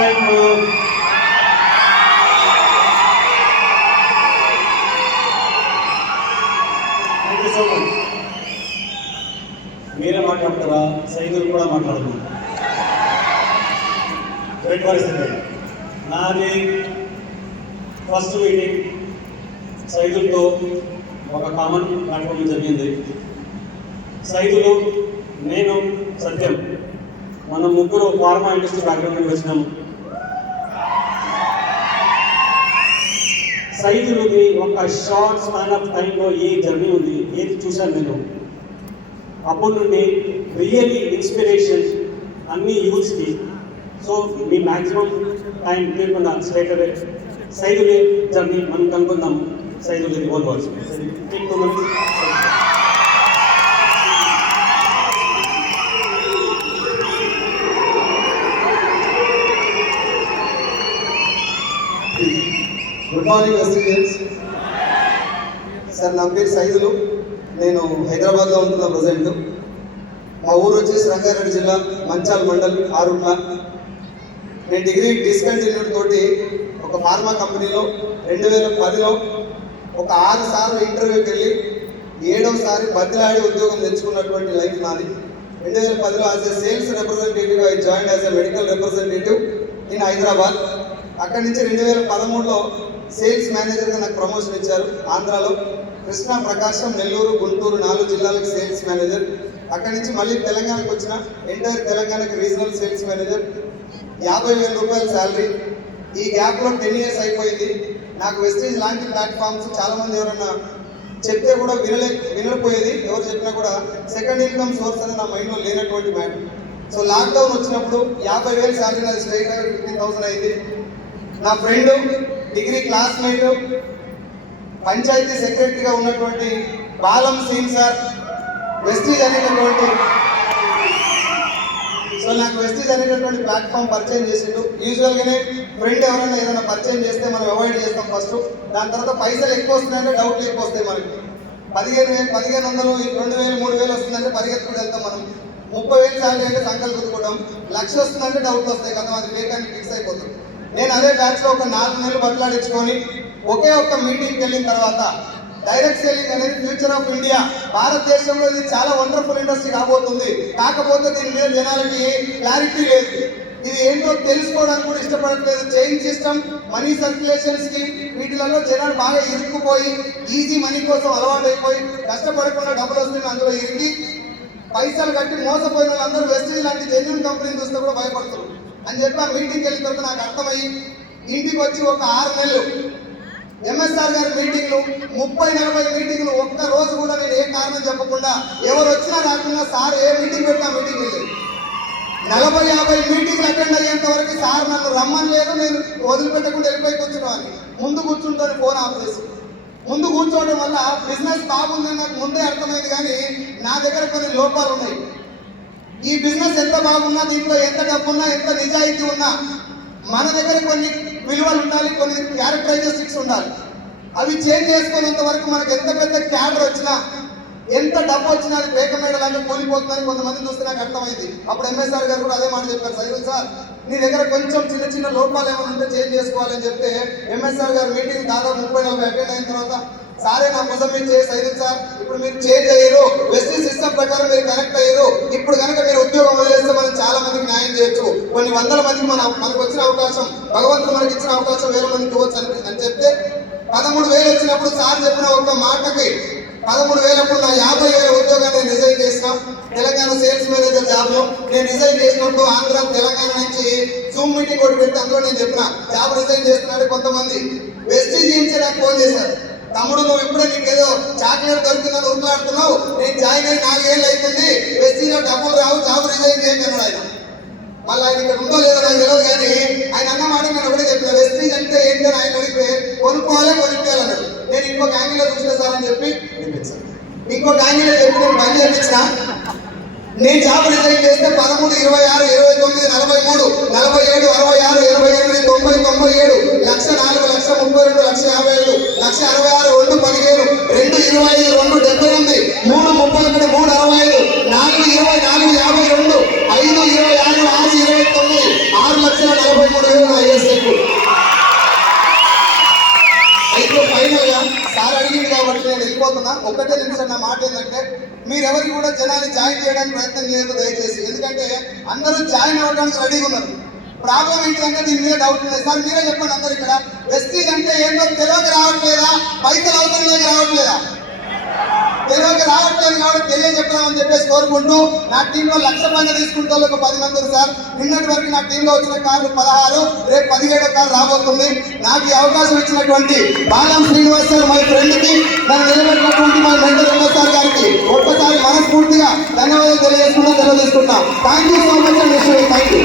time to thank you so much. మీరే మాట్లాడతారా సైదులు కూడా మాట్లాడుతున్నారు వెయిట్ ఫర్ సెకండ్. నాది ఫస్ట్ మీటింగ్ సైదులతో ఒక కామన్ ప్లాట్ఫామ్ జరిగింది. సైదులు, నేను, సత్యం మనం ముగ్గురు ఫార్మా ఇండస్ట్రీ బ్యాక్గ్రౌండ్ నుండి వచ్చినాము. సైదులది ఒక షార్ట్ స్పాన్ ఆఫ్ టైంలో ఏ జర్నీ ఉంది, ఏది చూశాను నేను. అప్పటి నుండి రియల్లీ ఇన్స్పిరేషన్ అన్ని యూత్స్కి. సో మీ మ్యాక్సిమం టైం లేకుండా స్ట్రైట్ అవే సైదులే జర్నీ మనం కనుక్కుందాము. సైదులది ఓన్ వర్డ్స్. గుడ్ మార్నింగ్ వెస్టిరియన్స్ సార్. నా పేరు సైదులు. నేను హైదరాబాద్లో ఉంటున్నా ప్రజెంట్. మా ఊరు వచ్చేసి రంగారెడ్డి జిల్లా మంచాల్ మండల్ ఆరుట్ల. నేను డిగ్రీ డిస్కంటిన్యూడ్ తోటి ఒక ఫార్మా కంపెనీలో 2010లో ఒక 6 సార్లు ఇంటర్వ్యూకి వెళ్ళి 7వసారి బతిలాడి ఉద్యోగం తెచ్చుకున్నటువంటి లైఫ్ నాది. 2010లో as a sales representative I join as a medical representative in Hyderabad. అక్కడి నుంచి 2013లో సేల్స్ మేనేజర్గా నాకు ప్రమోషన్ ఇచ్చారు. ఆంధ్రాలో కృష్ణా, ప్రకాశం, నెల్లూరు, గుంటూరు 4 జిల్లాలకు సేల్స్ మేనేజర్. అక్కడి నుంచి మళ్ళీ తెలంగాణకు వచ్చిన ఎంటైర్ తెలంగాణకి రీజనల్ సేల్స్ మేనేజర్. 50,000 రూపాయల శాలరీ. ఈ గ్యాప్లో 10 ఇయర్స్ అయిపోయింది. నాకు వెస్టేజ్ లాంటి ప్లాట్ఫామ్స్ చాలామంది ఎవరన్నా చెప్తే కూడా వినకపోయేది. ఎవరు చెప్పినా కూడా సెకండ్ ఇన్కమ్ సోర్స్ అని నా మైండ్లో లేనటువంటి మ్యాటర్. సో లాక్డౌన్ వచ్చినప్పుడు 50,000 శాలరీ నాది స్ట్రైట్ 15,000 అయింది. నా ఫ్రెండ్, డిగ్రీ క్లాస్మేట్, పంచాయతీ సెక్రటరీగా ఉన్నటువంటి బాలం సింగ్ సార్ వెస్టీజ్ అనేటటువంటి నాకు వెస్టీజ్ అనేటటువంటి ప్లాట్ఫామ్ పరిచయం చేసిండు. యూజువల్గానే ఫ్రెండ్ ఎవరైనా ఏదైనా పరిచయం చేస్తే మనం అవాయిడ్ చేస్తాం ఫస్ట్. దాని తర్వాత పైసలు ఎక్కువ వస్తున్నాయంటే డౌట్లు ఎక్కువ వస్తాయి మనకి. 15,000, 1,500, 2,000, 3,000 వస్తుందంటే పరిగెత్తుకుని వెళ్తాం మనం. 30,000 శాలరీ అంటే సంకల్పం కుదుకోవడం. 1,00,000 వస్తుందంటే డౌట్లు వస్తాయి కదా, అది వేకానికి ఫిక్స్ అయిపోతుంది. నేను అదే బ్యాచ్లో ఒక 4 నెలలు బట్లాడించుకొని ఒకే ఒక్క మీటింగ్కి వెళ్ళిన తర్వాత డైరెక్ట్ సెల్లింగ్ అనేది ఫ్యూచర్ ఆఫ్ ఇండియా, భారతదేశంలో ఇది చాలా వండర్ఫుల్ ఇండస్ట్రీ కాబోతుంది. కాకపోతే దీని మీద జనాలకి క్లారిటీ లేదు. ఇది ఏంటో తెలుసుకోవడానికి కూడా ఇష్టపడట్లేదు. Chain system, money circulation scheme, వీటిలలో జనాలు బాగా ఇరుక్కుపోయి ఈజీ మనీ కోసం అలవాటు అయిపోయి కష్టపడకుండా డబ్బులు వస్తుంది అందులో ఇరికి పైసలు కట్టి మోసపోయిన వాళ్ళందరూ వెస్టీజ్ లాంటి జెన్యూన్ కంపెనీని చూస్తే కూడా భయపడుతున్నారు అని చెప్పి ఆ మీటింగ్కి వెళ్ళిన తర్వాత నాకు అర్థమయ్యి ఇంటికి వచ్చి ఒక 6 నెలలు ఎంఎస్ఆర్ గారి మీటింగ్లు 30-40 మీటింగ్లు, ఒక్క రోజు కూడా నేను ఏ కారణం చెప్పకుండా ఎవరు వచ్చినా రాకుండా సార్ ఏ మీటింగ్ పెట్టినా మీటింగ్ వెళ్ళలేదు. 40-50 మీటింగ్లు అటెండ్ అయ్యేంత వరకు సార్ నన్ను రమ్మని లేదు. నేను వదిలిపెట్టకుండా వెళ్ళిపోయి కూర్చున్నాను. ముందు కూర్చుంటాను ఫోన్ ఆఫ్ చేసి. ముందు కూర్చోవడం వల్ల బిజినెస్ బాగుందని నాకు ముందే అర్థమైంది. కానీ నా దగ్గర కొన్ని లోపాలు ఉన్నాయి. ఈ బిజినెస్ ఎంత బాగున్నా, దీంట్లో ఎంత డబ్బున్నా, ఎంత నిజాయితీ ఉన్నా మన దగ్గర కొన్ని విలువలు ఉండాలి, కొన్ని క్యారెక్టరైజెస్టిక్స్ ఉండాలి. అవి చేంజ్ చేసుకున్నంత వరకు మనకు ఎంత పెద్ద క్యాడర్ వచ్చినా, ఎంత డబ్బు వచ్చినా అది పేకమేడలాగా కూలిపోతుందని కొంతమంది చూస్తే నాకు అర్థమైంది. అప్పుడు ఎంఎస్ఆర్ గారు కూడా అదే మాట చెప్పారు, సైదుల్ సార్ నీ దగ్గర కొంచెం చిన్న చిన్న లోపాలు ఏమైనా ఉంటే చేంజ్ చేసుకోవాలని చెప్తే ఎంఎస్ఆర్ గారు మీటింగ్ దాదాపు 30-40 అటెండ్ అయిన తర్వాత సారే నా కోసం మీరు సైదుల్ సార్ ఇప్పుడు మీరు చేంజ్ అయ్యారు, వెస్టీజ్ సిస్టమ్ ప్రకారం మీరు కనెక్ట్ అయ్యారు, ఇప్పుడు కనుక మీరు ఉద్యోగం వదిలేస్తే మనం చాలా మందికి న్యాయం చేయొచ్చు, కొన్ని వందల మందికి మనకు వచ్చిన అవకాశం, భగవంతుడు మనకి ఇచ్చిన అవకాశం 1000 మందికి ఇవ్వచ్చు అని చెప్తే 13,000 వచ్చినప్పుడు సార్ చెప్పిన ఒక మాటకి 13,000 అప్పుడు నా 50,000 ఉద్యోగాన్ని రిజైన్ చేసిన. తెలంగాణ సేల్స్ మేనేజర్ జాబ్లో నేను రిజైన్ చేసినప్పుడు ఆంధ్ర తెలంగాణ నుంచి జూమ్ మీటింగ్ ఒకటి పెట్టి అందులో నేను చెప్పిన జాబ్ రిజైన్ చేస్తున్నాడు. కొంతమంది వెస్టీజ్ నుంచి నాకు ఫోన్ చేశారు, తమ్ముడు నువ్వు ఇప్పుడే నీకేదో చాక్లెట్ దొరికిందని ఉరుకులాడుతున్నావు, నేను జాయిన్ అయ్యి 4 ఏళ్ళు అవుతుంది, వెస్టీజ్లో డబ్బులు రావు, జాబ్ రిజైన్ చేయండి అన్నాడు ఆయన. మళ్ళీ ఆయన ఇక్కడ ఉందో లేదో నాకు తెలియదు, కానీ ఆయన అన్నమాట నేను ఒకటే చెప్పిన వెస్టీజ్ అంటే ఏంటని ఆయన అడిగితే కొనుక్కోవాలి కొనుక్కోవాలన్నాడు. నేను ఇంకొక యాంగిల్లో చూసిన సార్ అని చెప్పి ఇంకొక యాంగిల్లో చెప్పి నేను పని చేయించిన. నేను జాబ్ రిజైన్ చేస్తే 13, 26, 29, 43, 47, 66, 88, 90, 97, 1,04,00,000, 1,32,00,000, 1,50,000, 1,66,000, 2, 15, 2, 25, 2, 78, 3, 31, 3, 65, 4, 20, 4, 52, 5, 26, 6, 29, 6,43,000 చెప్తున్నా, ఒకటే నిమిషం నా మాట ఏంటంటే మీరు ఎవరికి కూడా జనాన్ని జాయిన్ చేయడానికి ప్రయత్నం చేయదు దయచేసి. ఎందుకంటే అందరూ జాయిన్ అవ్వడానికి రెడీగా ఉన్నారు. ప్రాబ్లం ఏంటంటే దీని మీద డౌట్ ఉంది. సార్ మీరే చెప్పండి, అందరు ఇక్కడ వెస్టీజ్ అంటే ఏంటో తెలియక రావట్లేదా, పైసలు అవసరం లేక రావట్లేదా? తెలియక రావట్లేదు కాబట్టి తెలియజెప్పదామని చెప్పేసి కోరుకుంటూ, నా టీంలో 1,00,000 మంది తీసుకుంటే ఒక 10 మంది ఉన్నారు సార్. నిన్నటి వరకు నా టీంలో వచ్చిన కార్లు 16, రేపు 17 కారు రాబోతుంది. నాకు ఈ అవకాశం ఇచ్చినటువంటి బాలం శ్రీనివాస్ సార్ మై ఫ్రెండ్ కి, నన్ను నిలబెట్టినటువంటి మా మెంటర్ సార్ గారికి ఒక్కసారి మనస్ఫూర్తిగా ధన్యవాదాలు తెలియజేసుకుంటా. Thank you so much and thank you.